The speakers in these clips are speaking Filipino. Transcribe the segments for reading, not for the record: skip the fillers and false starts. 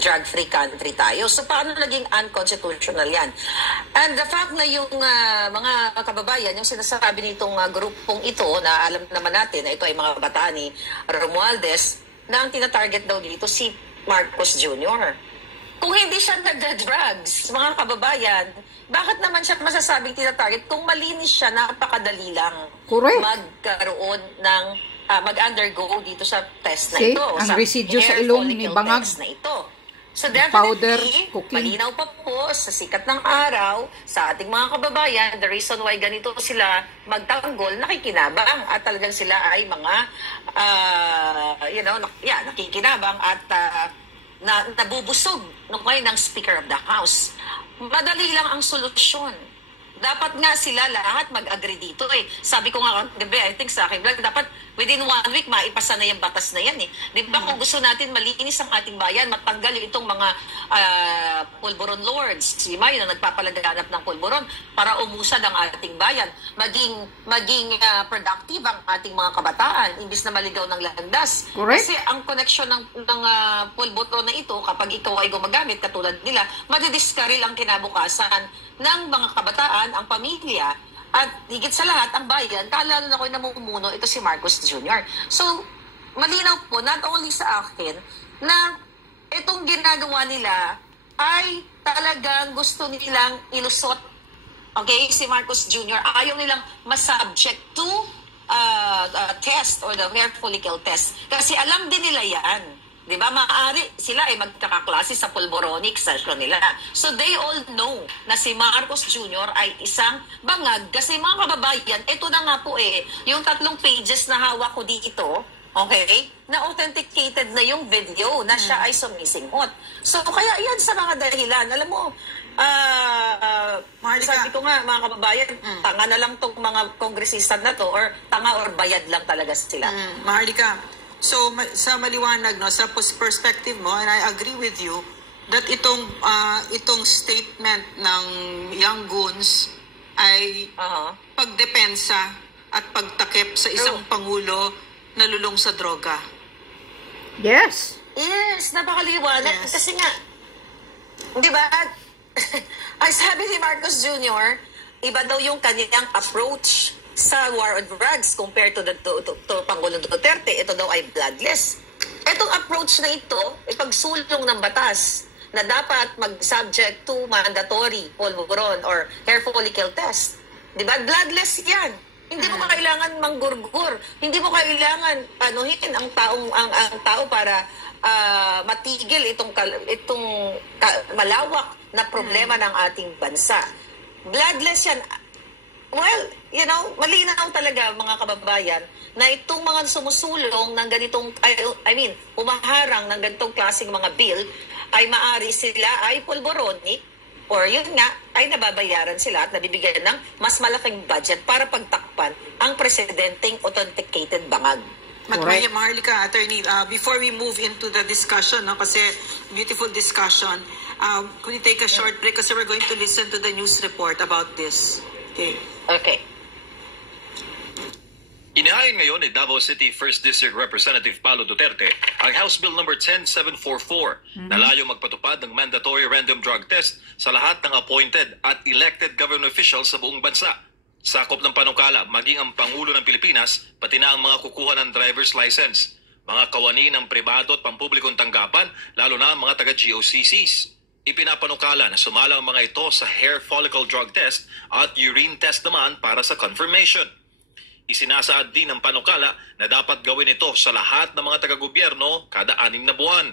drug-free country tayo. So paano naging unconstitutional yan? And the fact na yung mga kababayan, yung sinasabi nitong grupong ito, na alam naman natin na ito ay mga bata ni Romualdez, na ang tinatarget daw dito si Marcos Jr. Kung hindi siya nagda-drugs, mga kababayan, bakit naman siya masasabing tinatarget kung malinis siya, napakadali lang magkaroon ng mag-undergo dito sa test na ito. Ang residue sa ilong ni Bangag na ito. So definitely, powder, malinaw pa po sa sikat ng araw sa ating mga kababayan, the reason why ganito sila magtanggol, nakikinabang at talagang sila ay mga nakikinabang at nabubusog ng Speaker of the House. Madali lang ang solusyon. Dapat nga sila lahat mag-agree dito eh. Sabi ko nga gabi, I think sa akin, dapat within 1 week maipasa na yung batas na yan eh. Di ba kung gusto natin malinis ang ating bayan, matanggal itong mga pulburon lords, si Mayo na nagpapalaganap ng pulburon para umusad ang ating bayan, maging productive ang ating mga kabataan, imbis na maligaw ng landas. Kasi ang connection ng pulburon na ito, kapag ikaw ay gumagamit, katulad nila, madidiskaril ang kinabukasan ng mga kabataan, ang pamilya, at higit sa lahat, ang bayan, lalo na ko yung namumuno, ito si Marcos Jr. So, malinaw po, not only sa akin, na itong ginagawa nila ay talagang gusto nilang ilusot, okay, si Marcos Jr. Ayaw nilang masubject to test or the hair follicle test. Kasi alam din nila yan. Di ba? Maaari sila ay magkakaklase sa pulboronic session nila. So they all know na si Marcos Jr. ay isang bangag. Kasi mga kababayan, ito na nga po yung 3 pages na hawak ko dito, okay, na authenticated na yung video na siya ay sumisinghot. So kaya yan sa mga dahilan. Alam mo, sabi ko nga mga kababayan, tanga na lang tong mga kongresista na to, or tanga or bayad lang talaga sila. Maharlika, so sa maliwanag, no, sa perspective mo, and I agree with you that itong statement ng Young Goons ay pagdepensa at pagtakip sa isang pangulo na lulong sa droga. Yes, napakaliwanag. Yes. Kasi nga, di ba, ang sabi ni Marcos Jr., iba daw yung kanilang approach sa war on drugs compared to Pangulong Duterte. Ito daw ay bloodless. Itong approach na ito, ipagsulong ng batas na dapat mag-subject to mandatory pulburon or hair follicle test. Di ba? Bloodless yan. Hindi mo kailangan manggurgur. Hindi mo kailangan panuhin ang tao para matigil itong malawak na problema ng ating bansa. Bloodless yan. Well, malinaw talaga mga kababayan na itong mga sumusulong ng ganitong, humaharang ng ganitong klaseng mga bill ay maari sila ay pulboronic or yun nga, ay nababayaran sila at nabibigyan ng mas malaking budget para pagtakpan ang presidenteng authenticated bangag. Maharlika, attorney, before we move into the discussion, kasi beautiful discussion, could you take a short break kasi we're going to listen to the news report about this. Okay. Inihain ngayon ni Davao City 1st District Representative Paulo Duterte ang House Bill No. 10744 na layong magpatupad ng mandatory random drug test sa lahat ng appointed at elected government officials sa buong bansa. Sakop ng panukala maging ang Pangulo ng Pilipinas pati na ang mga kukuha ng driver's license, mga kawani ng pribado at pampublikong tanggapan, lalo na ang mga taga-GOCCs. Ipinapanukala na sumala ang mga ito sa hair follicle drug test at urine test naman para sa confirmation. Isinasaad din ng panukala na dapat gawin ito sa lahat ng mga taga-gobyerno kada 6 na buwan.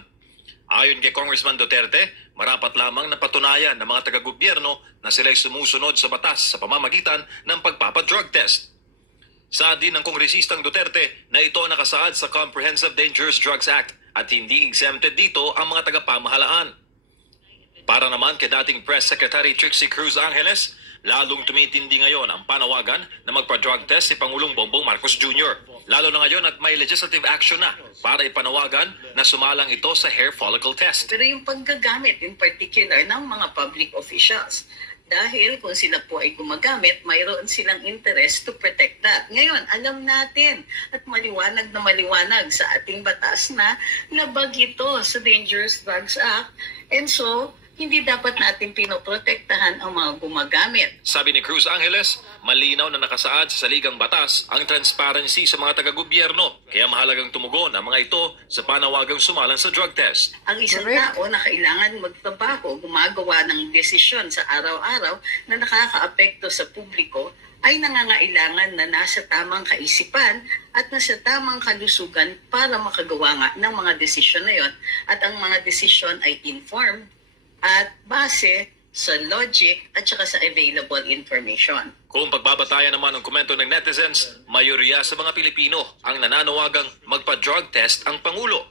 Ayon kay Congressman Duterte, marapat lamang na patunayan ng mga taga-gobyerno na sila'y sumusunod sa batas sa pamamagitan ng pagpapadrug test. Saad din ng Kongresistang Duterte na ito nakasaad sa Comprehensive Dangerous Drugs Act at hindi exempted dito ang mga taga-pamahalaan. Para naman kay dating Press Secretary Trixie Cruz Angeles, lalong tumitindi ngayon ang panawagan na magpa-drug test si Pangulong Bongbong Marcos Jr. Lalo na ngayon at may legislative action na para ipanawagan na sumalang ito sa hair follicle test. Pero yung paggagamit in particular ng mga public officials, Dahil kung sila po ay gumagamit, mayroon silang interest to protect that. Ngayon, alam natin at maliwanag na maliwanag sa ating batas na labag ito sa Dangerous Drugs Act. And so, hindi dapat natin pinoprotektahan ang mga gumagamit. Sabi ni Cruz Angeles, malinaw na nakasaad sa saligang batas ang transparency sa mga taga-gobyerno. Kaya mahalagang tumugon ang mga ito sa panawagang sumalang sa drug test. Ang isang tao na kailangan magtrabaho, gumagawa ng desisyon sa araw-araw na nakakaapekto sa publiko, ay nangangailangan na nasa tamang kaisipan at nasa tamang kalusugan para makagawa nga ng mga desisyon na yon. At ang mga desisyon ay informed at base sa logic at saka sa available information. Kung pagbabatayan naman ang komento ng netizens, mayoriya sa mga Pilipino ang nananawagang magpa-drug test ang Pangulo.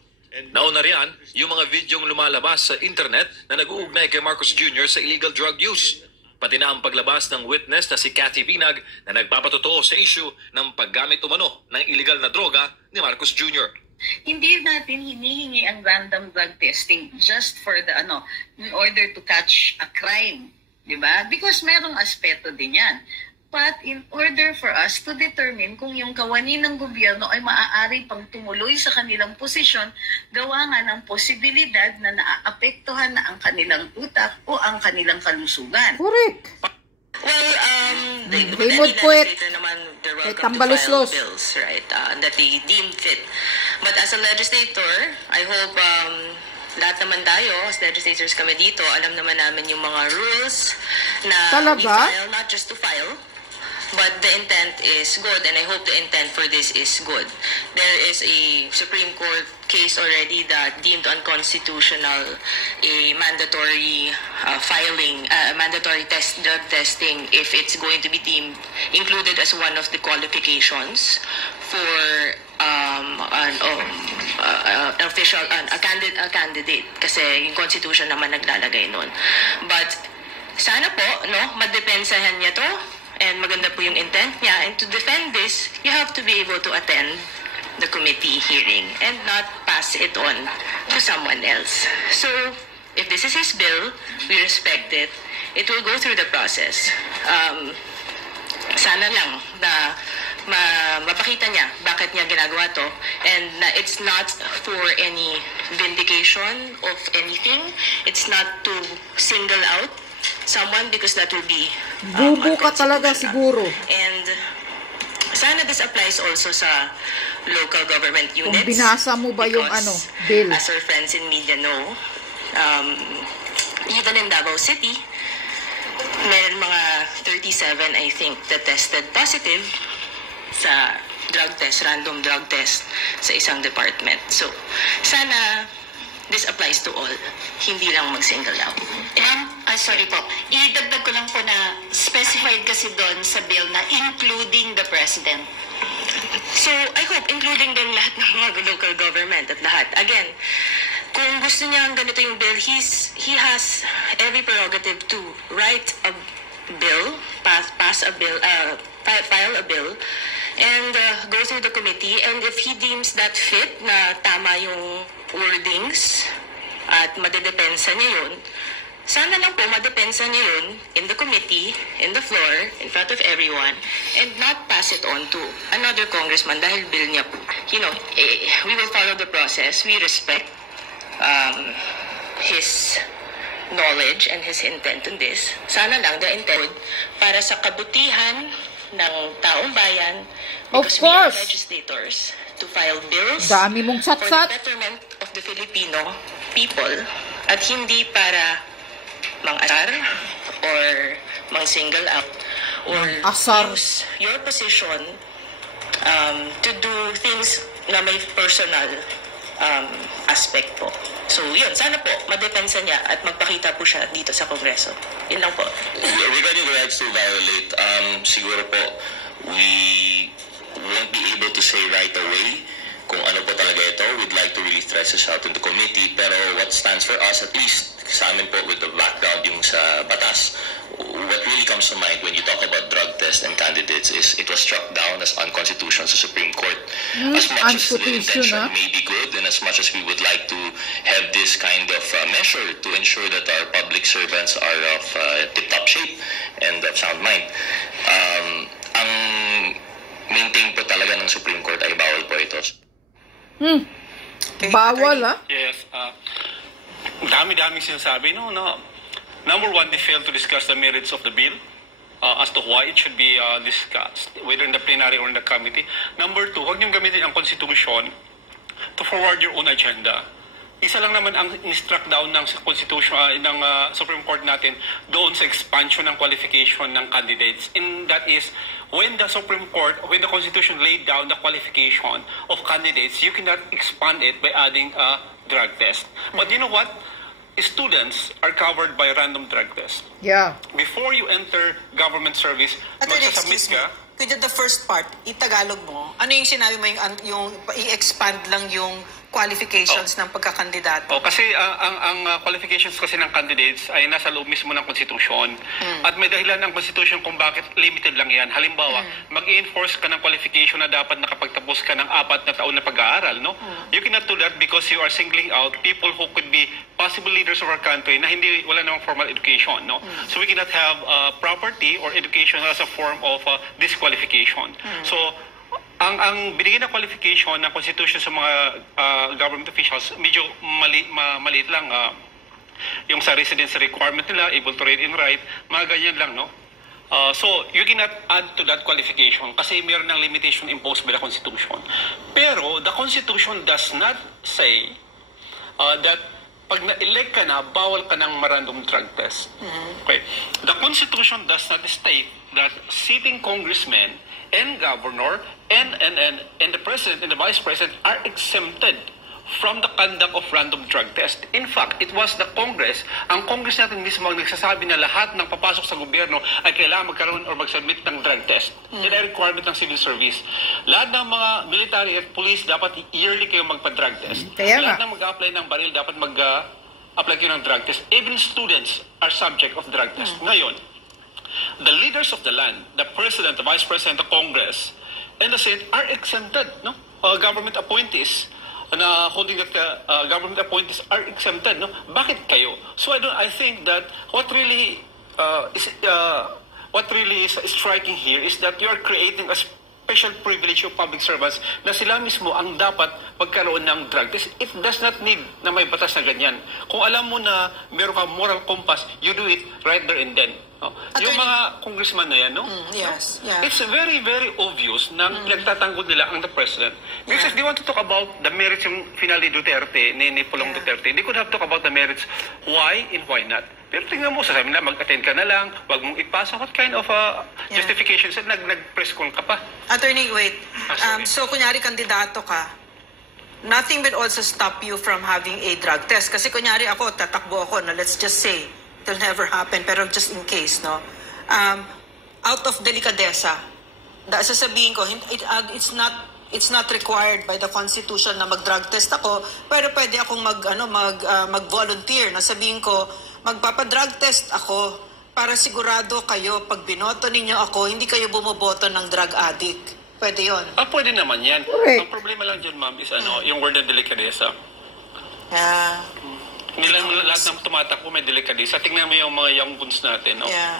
Nauna riyan, yung mga videong lumalabas sa internet na nag-uugnay kay Marcos Jr. sa illegal drug use. Pati na ang paglabas ng witness na si Cathy Binag na nagpapatotoo sa issue ng paggamit umano ng illegal na droga ni Marcos Jr. Hindi natin hinihingi ang random drug testing just for the in order to catch a crime, di ba? Because merong aspeto din yan. But in order for us to determine kung yung kawani ng gobyerno ay maaari pang tumuloy sa kanilang posisyon, gawa nga ng posibilidad na naaapektuhan na ang kanilang utak o ang kanilang kalusugan. Correct. Well, Raymond Puet, naman, they're kay welcome to Tambaluslos. file bills, right, that they deem fit. But as a legislator, I hope lahat naman tayo, as legislators kami dito, alam naman namin yung mga rules na we Talaga? file, not just to file, but the intent is good, and I hope the intent for this is good. There is a Supreme Court case already that deemed unconstitutional a mandatory mandatory drug testing if it's going to be deemed included as one of the qualifications for a candidate kasi yung constitution naman naglalagay nun. But sana po, madepensahan niya to, and maganda po yung intent niya, and to defend this, you have to be able to attend the committee hearing and not pass it on to someone else. So, if this is his bill, we respect it. It will go through the process. Sana lang na mapakita niya bakit niya ginagawa to, and it's not for any vindication of anything. It's not to single out someone because that will be Bubo ka talaga siguro. And sana this applies also sa local government units. Kung binasa mo ba yung because, bill? as our friends in media know, even in Davao City, meron mga 37, I think, that tested positive sa drug test, random drug test sa isang department. So, sana this applies to all, hindi lang mag-single out. Sorry po, idagdag ko lang po na specified kasi doon sa bill na including the president. So, I hope including din lahat ng mga local government at lahat. Again, kung gusto niya ganito yung bill, he has every prerogative to write a bill, pass a bill, file a bill, and go through the committee. And if he deems that fit na tama yung wordings at madedepensa niya yun, sana lang po madepensa niya yun in the committee, in the floor, in front of everyone, and not pass it on to another congressman dahil bill niya po. We will follow the process. We respect his knowledge and his intent in this. Sana lang the intent para sa kabutihan ng taong bayan, because we are legislators to file bills Dami mong for satsat. the betterment of the Filipino people at hindi para mang-asar or mang-single out or use your position to do things na may personal aspect po. So yun, sana po madepensa niya at magpakita po siya dito sa Kongreso. Yun lang po. Regarding the rights to violate, siguro po we won't be able to say right away kung ano po talaga ito. We'd like to really thresh this out in the committee, pero what stands for us, at least sa amin po with the background yung sa batas, what really comes to mind when you talk about drug tests and candidates is it was struck down as unconstitutional sa Supreme Court. As much as the intention may be good and as much as we would like to have this kind of measure, measure to ensure that our public servants are of tip-top shape and of sound mind. Ang maintain po talaga ng Supreme Court ay bawal po ito. Bawal, ha? Yes. Dami-dami sinasabi. No. Number one, they failed to discuss the merits of the bill as to why it should be discussed, whether in the plenary or in the committee. Number two, huwag niyong gamitin ang Constitution to forward your own agenda. Isa lang naman ang in-struck down ng Constitution ng Supreme Court natin doon sa expansion ng qualification ng candidates. And that is, when the Supreme Court, when the Constitution laid down the qualification of candidates, you cannot expand it by adding a drug test. But you know what? Students are covered by random drug test. Yeah. Before you enter government service, magsasubmit ka. Could you the first part, itagalog mo, ano yung sinabi mo yung i-expand lang yung qualifications ng pagkakandidato? Kasi ang qualifications kasi ng candidates ay nasa loob mismo ng Constitution. At may dahilan ng Constitution kung bakit limited lang yan. Halimbawa, mag-i-enforce ka ng qualification na dapat nakapagtapos ka ng 4 na taon na pag-aaral. No? You cannot do that because you are singling out people who could be possible leaders of our country na wala namang formal education. No? So we cannot have property or education as a form of disqualification. So, ang binigyan na qualification ng Constitution sa mga government officials, medyo maliit lang. Yung sa residency requirement nila, able to read and write, mga ganyan lang, no? So, you cannot add to that qualification kasi mayroon ng limitation imposed by the Constitution. Pero, the Constitution does not say that pag na-elect ka na, bawal ka ng random drug test. Okay? The Constitution does not state that sitting congressmen and governor and the president and the vice president are exempted from the conduct of random drug test. In fact, it was the Congress, ang Congress natin mismo ang nagsasabi na lahat ng papasok sa gobyerno ay kailangan magkaroon or mag-submit ng drug test. Yan ay requirement ng civil service. Lahat ng mga military at police dapat yearly kayo magpa-drug test. Lahat ng mag-apply ng baril dapat mag-apply kayo ng drug test. Even students are subject of drug test. Ngayon, the leaders of the land, the president, the vice president, the Congress, and the Senate are exempted. No, government appointees na holding that government appointees are exempted. No, bakit kayo? So I think that what really is striking here is that you are creating a special privilege of public servants na sila mismo ang dapat magkaroon ng drug test. It does not need na may batas na ganyan. Kung alam mo na meron ka moral compass, you do it right there and then. No? Yung mga congressman na yan, no? Yes. Yeah. It's very, very obvious na nagtatanggol nila ang the president. Because if they want to talk about the merits yung finale Duterte, ni Pulong Duterte, they could have talked about the merits, why and why not. Pero tingnan mo, sasabi na mag-attend ka na lang, wag mong ipasa, what kind of justification? So, nag-press con ka pa. Attorney, wait. So, kunyari kandidato ka, nothing will also stop you from having a drug test. Kasi kunyari ako, tatakbo ako, na let's just say, it will never happen, pero just in case, no? Out of delicadeza, sasabihin ko, it's not required by the Constitution na mag-drug test ako, pero pwede akong mag-volunteer na sabihin ko, magpapadrug test ako para sigurado kayo, pag binoto ninyo ako, hindi kayo bumoboto ng drug addict. Pwede yun. Pwede naman yan. Okay. Ang problema lang dyan, ma'am, is yung word na delicadeza. Yeah. Nilang lahat ng tumatakbo may delicadeza. Tingnan mo yung mga young guns natin, no? Yeah.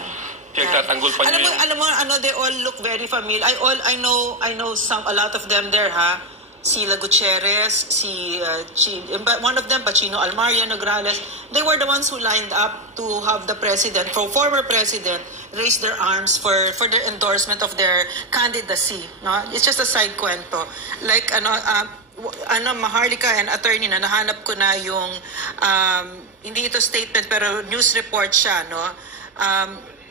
Tatanggol pa niyo. Alam mo, they all look very familiar. I know a lot of them there, ha? Sila Gutierrez, one of them, Pachino Almaria, Nograles, they were the ones who lined up to have the president, former president, raise their arms for their endorsement of their candidacy. No? It's just a side kwento. Like, Maharlika and attorney na nahanap ko na yung, hindi ito statement, pero news report siya, no?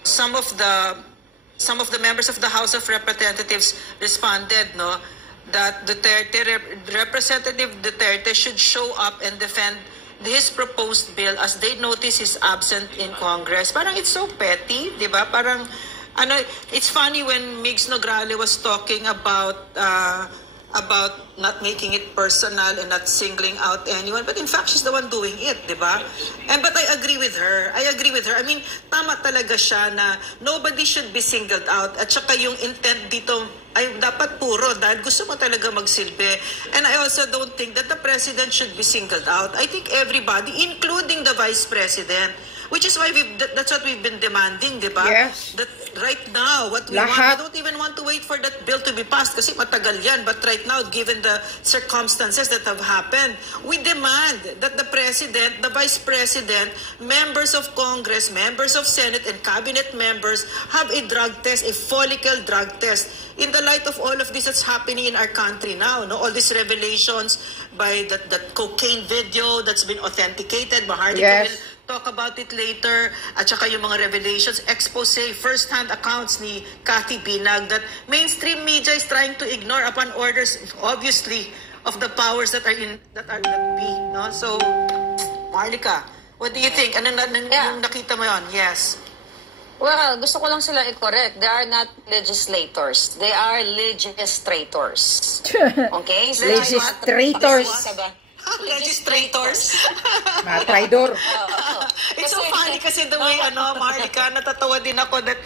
Some of the members of the House of Representatives responded, no, that Representative Duterte should show up and defend his proposed bill as they notice he's absent in Congress. Parang it's so petty, di ba? Parang, it's funny when Migs Nograles was talking about not making it personal and not singling out anyone, but in fact she's the one doing it, di ba? But I agree with her. I mean, tama talaga siya na nobody should be singled out. At saka yung intent dito, ay dapat puro dahil gusto mo talaga magsilbi. And I also don't think that the president should be singled out. I think everybody, including the vice president, which is why that's what we've been demanding, di ba? Yes. That right now, what we want, we don't even want to wait for that bill to be passed kasi matagal yan. But right now, given the circumstances that have happened, we demand that the president, the vice president, members of Congress, members of Senate, and cabinet members have a drug test, a follicle drug test. In the light of all of this that's happening in our country now, no, all these revelations by that cocaine video that's been authenticated, Maharlika will talk about it later, at saka yung mga revelations, expose, first-hand accounts ni Cathy Binag that mainstream media is trying to ignore upon orders, obviously, of the powers that are that be, no? So, Maharlika, what do you think? Ano yung nakita mo yon? Yes. Well, gusto ko lang sila i-correct. They are not legislators. They are legistrators. Okay? So, Legistrators. Legistrators. Mga traidor. It's so funny kasi the way, Maharlika, natatawa din ako that,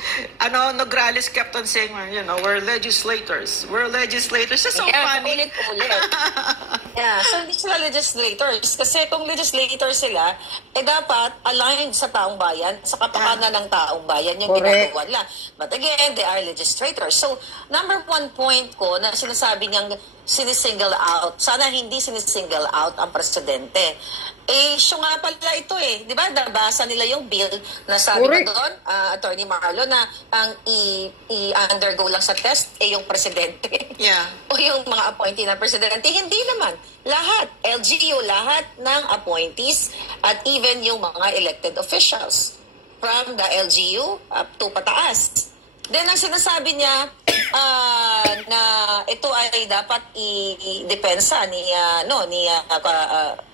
Nograles kept on saying, we're legislators. We're legislators. It's so funny. Ulit-ulit. Yeah, so hindi sila legislators. Kasi kung legislators sila, dapat aligned sa taong bayan, sa kapakanan ng taong bayan yung ginagawa nila. But again, they are legislators. So, number one point ko na sinasabi niyang sinisingle out, sana hindi sinisingle out ang presidente. Siya nga pala ito di ba? Nabasa nila yung bill na sabi na doon, Attorney Marlo, na ang i-undergo lang sa test yung presidente. Yeah. O yung mga appointee ng presidente. Hindi naman. Lahat. LGU, lahat ng appointees at even yung mga elected officials from the LGU up to pataas. Then ang sinasabi niya na ito ay dapat i-depensa ni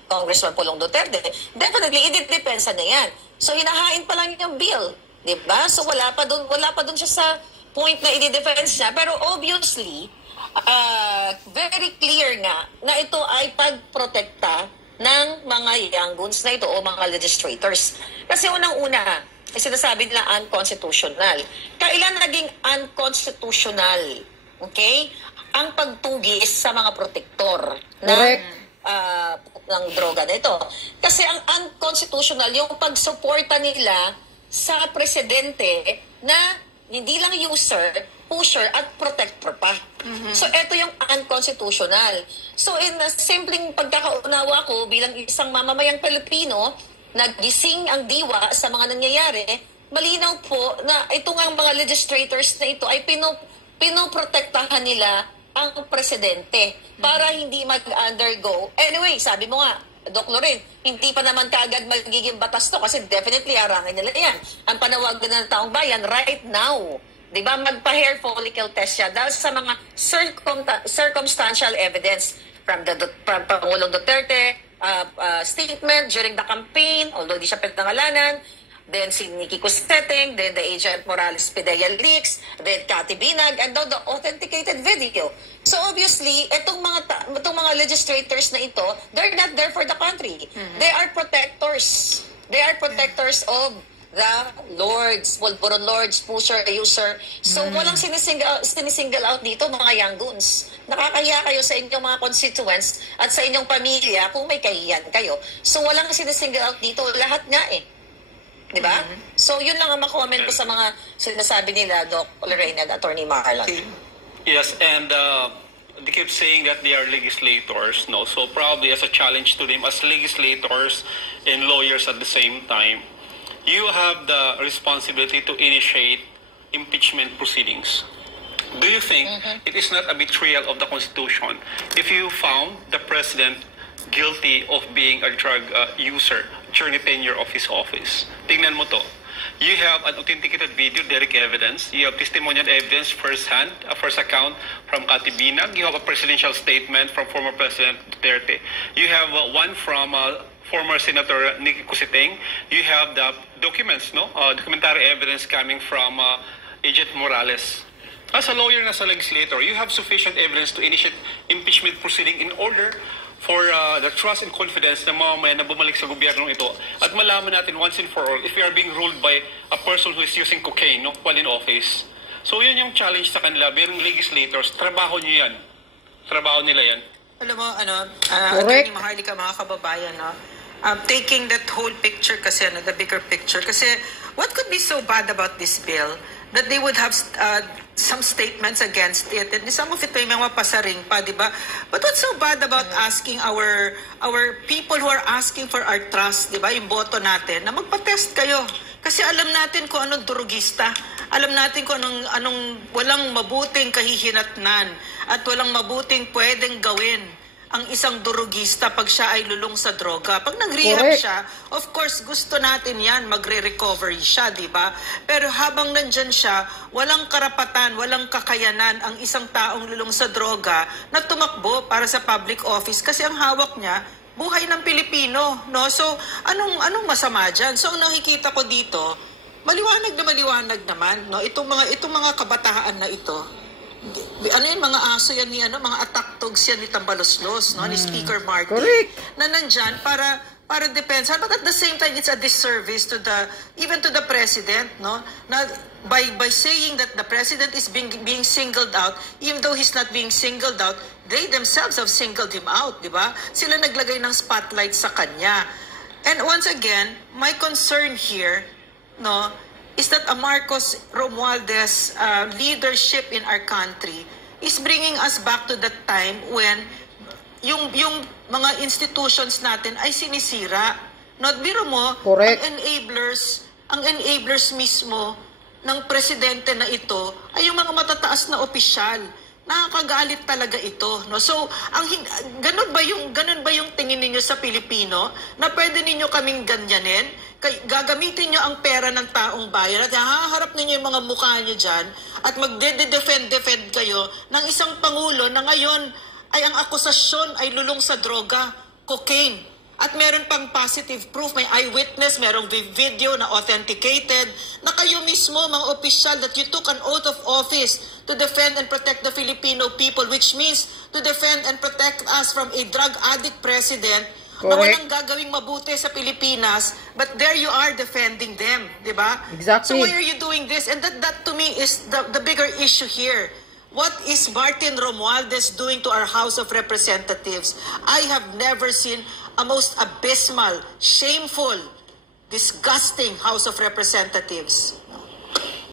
Congressman Pulong Duterte. Definitely i-depensa na yan. So hinahain pa lang yung bill, 'di ba? So wala pa doon siya sa point na i-defense niya, pero obviously very clear nga na ito ay pagprotekta ng mga young guns na ito o mga legislators. Kasi unang-una, sinasabi nila unconstitutional. Kailan naging unconstitutional? Okay? Ang pagtugis sa mga protektor ng droga na ito. Kasi ang unconstitutional, yung pagsuporta nila sa presidente na hindi lang user, pusher, at protector pa. So, ito yung unconstitutional. So, in a simpleng pagkakaunawa ko bilang isang mamamayang Pilipino, nagising ang diwa sa mga nangyayari, malinaw po na ito nga mga legislators na ito ay pinoprotektahan nila ang presidente para hindi mag-undergo. Anyway, sabi mo nga, Doc Loren, hindi pa naman kaagad magiging batas to kasi definitely harangin nila yan. Ang panawagan ng taong bayan right now, di ba, magpa-hair follicle test siya dahil sa mga circumstantial evidence from Pangulong Duterte, statement during the campaign, although di siya pinangalanan, then si Nikki Cosseteng, then the Agent Morales Pidea leaks, then Cathy Binag, and the authenticated video. So obviously, itong mga legislators na ito, they're not there for the country. They are protectors. They are protectors of the lords, Pulburon lords, pusher, user. So walang sinisingle out dito mga young goons. Nakakahiya kayo sa inyong mga constituents at sa inyong pamilya kung may kahiyan kayo. So walang sinisingle out dito. Lahat nga Di ba? So yun lang ang makomment ko sa mga sinasabi nila, Doc Lorraine and Attorney Marlon. Yes, and they keep saying that they are legislators, no? So probably as a challenge to them as legislators and lawyers at the same time, you have the responsibility to initiate impeachment proceedings. Do you think it is not a betrayal of the Constitution if you found the President guilty of being a drug user during the tenure of his office? Tingnan mo to. You have an authenticated video, direct evidence. You have testimonial evidence first-hand, a first account from Cathy Binag. You have a presidential statement from former President Duterte. You have one from former Senator Nikki Cosseteng. You have the documents, documentary evidence coming from Agent Morales. As a lawyer and as a legislator, you have sufficient evidence to initiate impeachment proceeding in order for the trust and confidence ng mamamayan na bumalik sa gobyernong ito at malaman natin once and for all if we are being ruled by a person who is using cocaine while in office. So yun yung challenge sa kanila, being legislators, trabaho nyo yan. Trabaho nila yan. Alam mo, Attorney Maharlika, mga kababayan, no? Taking that whole picture kasi, the bigger picture, kasi what could be so bad about this bill that they would have some statements against it, and some of it may mga pasaring pa, di ba? But what's so bad about asking our people who are asking for our trust, di ba, yung boto natin, na magpa-test kayo? Kasi alam natin kung anong durugista, alam natin kung anong walang mabuting kahihinatnan at walang mabuting pwedeng gawin ang isang durugista pag siya ay lulong sa droga. Pag nag-rehab siya, of course, gusto natin yan, magre-recovery siya, di ba? Pero habang nandyan siya, walang karapatan, walang kakayanan ang isang taong lulong sa droga na tumakbo para sa public office kasi ang hawak niya, buhay ng Pilipino, no? So, anong masama dyan? So, ang nakikita ko dito, maliwanag naman, no? Itong mga kabataan na ito, ano yung mga aso yan ni mga attack dogs yan ni Tambaloslos, no, ni Speaker Martin. Correct. Na nandyan para depensa, but at the same time it's a disservice to even to the president, no, na by saying that the president is being singled out, even though he's not being singled out, they themselves have singled him out, di ba? Sila naglagay ng spotlight sa kanya. And once again, my concern here, no, is that a Marcos Romualdez leadership in our country is bringing us back to that time when yung mga institutions natin ay sinisira. Not biro mo, ang enablers mismo ng presidente na ito ay yung mga matataas na opisyal. Nakakagalit talaga ito, no? So, ganun ba yung tingin niyo sa Pilipino na pwede ninyo kaming ganyanin? Gagamitin nyo ang pera ng taong bayan at haharap ninyo yung mga mukha nyo dyan at magde-defend kayo ng isang pangulo na ngayon ay ang akusasyon ay lulong sa droga, cocaine. At meron pang positive proof, may eyewitness, merong video na authenticated, na kayo mismo, mga opisyal, that you took an oath of office to defend and protect the Filipino people, which means to defend and protect us from a drug addict president na walang gagawing mabuti sa Pilipinas, but there you are defending them, di ba? Exactly. So why are you doing this? And that to me is the bigger issue here. What is Martin Romualdez doing to our House of Representatives? I have never seen a most abysmal, shameful, disgusting House of Representatives.